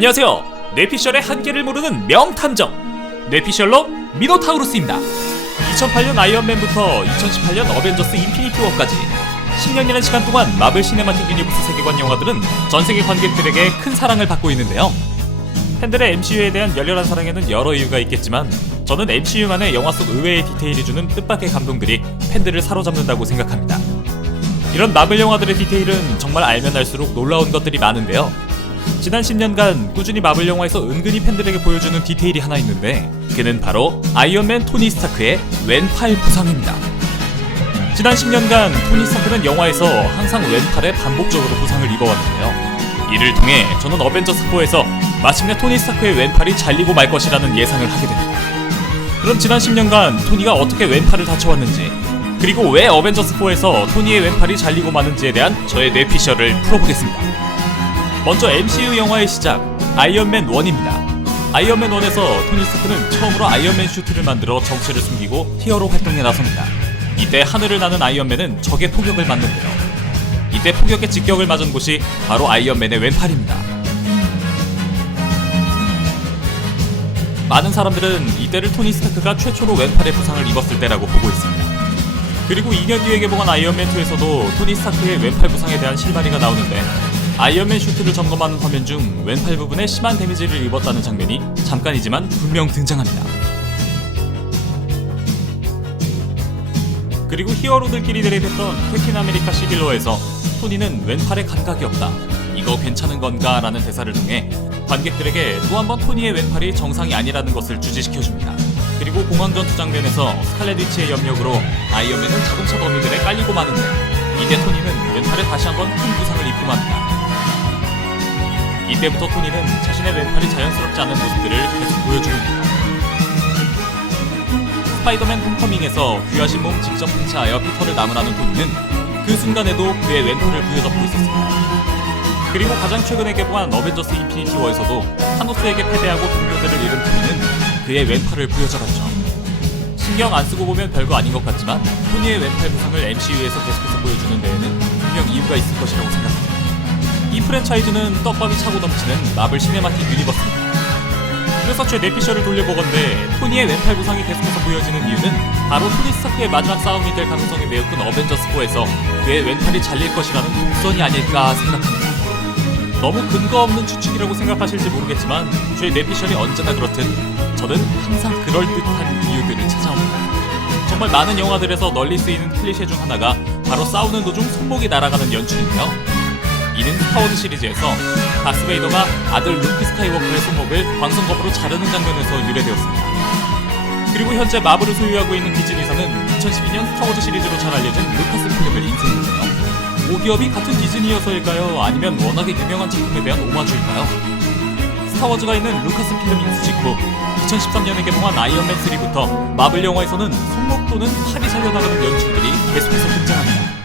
안녕하세요. 뇌피셜의 한계를 모르는 명탐정 뇌피셜로 미노타우루스입니다. 2008년 아이언맨부터 2018년 어벤져스 인피니티 워까지 10년이라는 시간 동안 마블 시네마틱 유니버스 세계관 영화들은 전 세계 관객들에게 큰 사랑을 받고 있는데요. 팬들의 MCU에 대한 열렬한 사랑에는 여러 이유가 있겠지만 저는 MCU만의 영화 속 의외의 디테일이 주는 뜻밖의 감동들이 팬들을 사로잡는다고 생각합니다. 이런 마블 영화들의 디테일은 정말 알면 알수록 놀라운 것들이 많은데요. 지난 10년간 꾸준히 마블 영화에서 은근히 팬들에게 보여주는 디테일이 하나 있는데 그는 바로 아이언맨 토니 스타크의 왼팔 부상입니다. 지난 10년간 토니 스타크는 영화에서 항상 왼팔에 반복적으로 부상을 입어왔는데요. 이를 통해 저는 어벤져스 4에서 마침내 토니 스타크의 왼팔이 잘리고 말 것이라는 예상을 하게 됩니다. 그럼 지난 10년간 토니가 어떻게 왼팔을 다쳐왔는지 그리고 왜 어벤져스 4에서 토니의 왼팔이 잘리고 마는지에 대한 저의 뇌피셜을 풀어보겠습니다. 먼저 MCU 영화의 시작 아이언맨 1입니다. 아이언맨 1에서 토니 스타크는 처음으로 아이언맨 슈트를 만들어 정체를 숨기고 히어로 활동에 나섭니다. 이때 하늘을 나는 아이언맨은 적의 포격을 맞는데요. 이때 포격의 직격을 맞은 곳이 바로 아이언맨의 왼팔입니다. 많은 사람들은 이때를 토니 스타크가 최초로 왼팔에 부상을 입었을 때라고 보고 있습니다. 그리고 2년 뒤에 개봉한 아이언맨 2에서도 토니 스타크의 왼팔 부상에 대한 실마리가 나오는데 아이언맨 슈트를 점검하는 화면 중 왼팔 부분에 심한 데미지를 입었다는 장면이 잠깐이지만 분명 등장합니다. 그리고 히어로들끼리 대립했던 캡틴 아메리카 시빌러에서 토니는 왼팔에 감각이 없다. 이거 괜찮은 건가? 라는 대사를 통해 관객들에게 또 한 번 토니의 왼팔이 정상이 아니라는 것을 주지시켜줍니다. 그리고 공항 전투 장면에서 스칼렛 위치의 염력으로 아이언맨은 자동차 범위들에 깔리고 마는데 이때 토니는 왼팔에 다시 한번 큰 부상을 입고 맙니다. 이때부터 토니는 자신의 왼팔이 자연스럽지 않은 모습들을 계속 보여줍니다. 스파이더맨 홈커밍에서 귀하신 몸 직접 팽차하여 피터를 나무라는 토니는 그 순간에도 그의 왼팔을 부여잡고 있었습니다. 그리고 가장 최근에 개봉한 어벤져스 인피니티 워에서도 타노스에게 패배하고 동료들을 잃은 토니는 그의 왼팔을 부여잡았죠. 신경 안 쓰고 보면 별거 아닌 것 같지만 토니의 왼팔 부상을 MCU에서 계속해서 보여주는 데에는 분명 이유가 있을 것이라고 생각합니다. 이 프랜차이즈는 떡밥이 차고 넘치는 마블 시네마틱 유니버스입니다. 그래서 제 뇌피셜을 돌려보건데 토니의 왼팔 부상이 계속해서 보여지는 이유는 바로 토니 스타크의 마지막 싸움이 될 가능성이 매우 큰 어벤져스 4에서 그의 왼팔이 잘릴 것이라는 곡선이 아닐까 생각합니다. 너무 근거 없는 추측이라고 생각하실지 모르겠지만 제 뇌피셜이 언제나 그렇듯 저는 항상 그럴듯한 이유들을 찾아옵니다. 정말 많은 영화들에서 널리 쓰이는 클리셰 중 하나가 바로 싸우는 도중 손목이 날아가는 연출인데요. 이는 스타워즈 시리즈에서 다스베이더가 아들 루크 스카이워커의 손목을 광선검으로 자르는 장면에서 유래되었습니다. 그리고 현재 마블을 소유하고 있는 디즈니사는 2012년 스타워즈 시리즈로 잘 알려진 루카스 필름을 인수했는데요. 모기업이 같은 디즈니여서일까요? 아니면 워낙에 유명한 작품에 대한 오마주일까요? 스타워즈가 있는 루카스 필름 인수 직후 2013년에 개봉한 아이언맨 3부터 마블 영화에서는 손목 또는 팔이 살려나가는 연출들이 계속해서 등장합니다.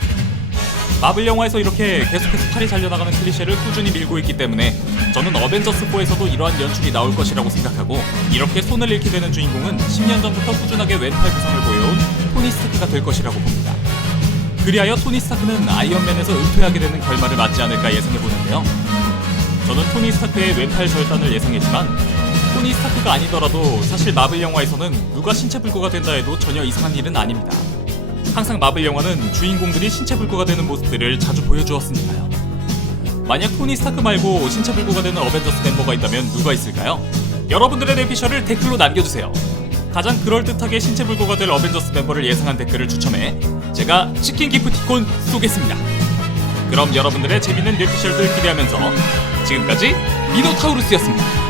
마블 영화에서 이렇게 계속해서 팔이 잘려나가는 클리셰를 꾸준히 밀고 있기 때문에 저는 어벤져스 4에서도 이러한 연출이 나올 것이라고 생각하고 이렇게 손을 잃게 되는 주인공은 10년 전부터 꾸준하게 왼팔 부상을 보여온 토니 스타크가 될 것이라고 봅니다. 그리하여 토니 스타크는 아이언맨에서 은퇴하게 되는 결말을 맞지 않을까 예상해 보는데요. 저는 토니 스타크의 왼팔 절단을 예상했지만 토니 스타크가 아니더라도 사실 마블 영화에서는 누가 신체 불구가 된다 해도 전혀 이상한 일은 아닙니다. 항상 마블 영화는 주인공들이 신체 불구가 되는 모습들을 자주 보여주었으니까요. 만약 토니 스타크 말고 신체 불구가 되는 어벤져스 멤버가 있다면 누가 있을까요? 여러분들의 뇌피셜을 댓글로 남겨주세요. 가장 그럴듯하게 신체 불구가 될 어벤져스 멤버를 예상한 댓글을 추첨해 제가 치킨 기프티콘 쏘겠습니다. 그럼 여러분들의 재밌는 뇌피셜들 기대하면서 지금까지 미노타우루스였습니다.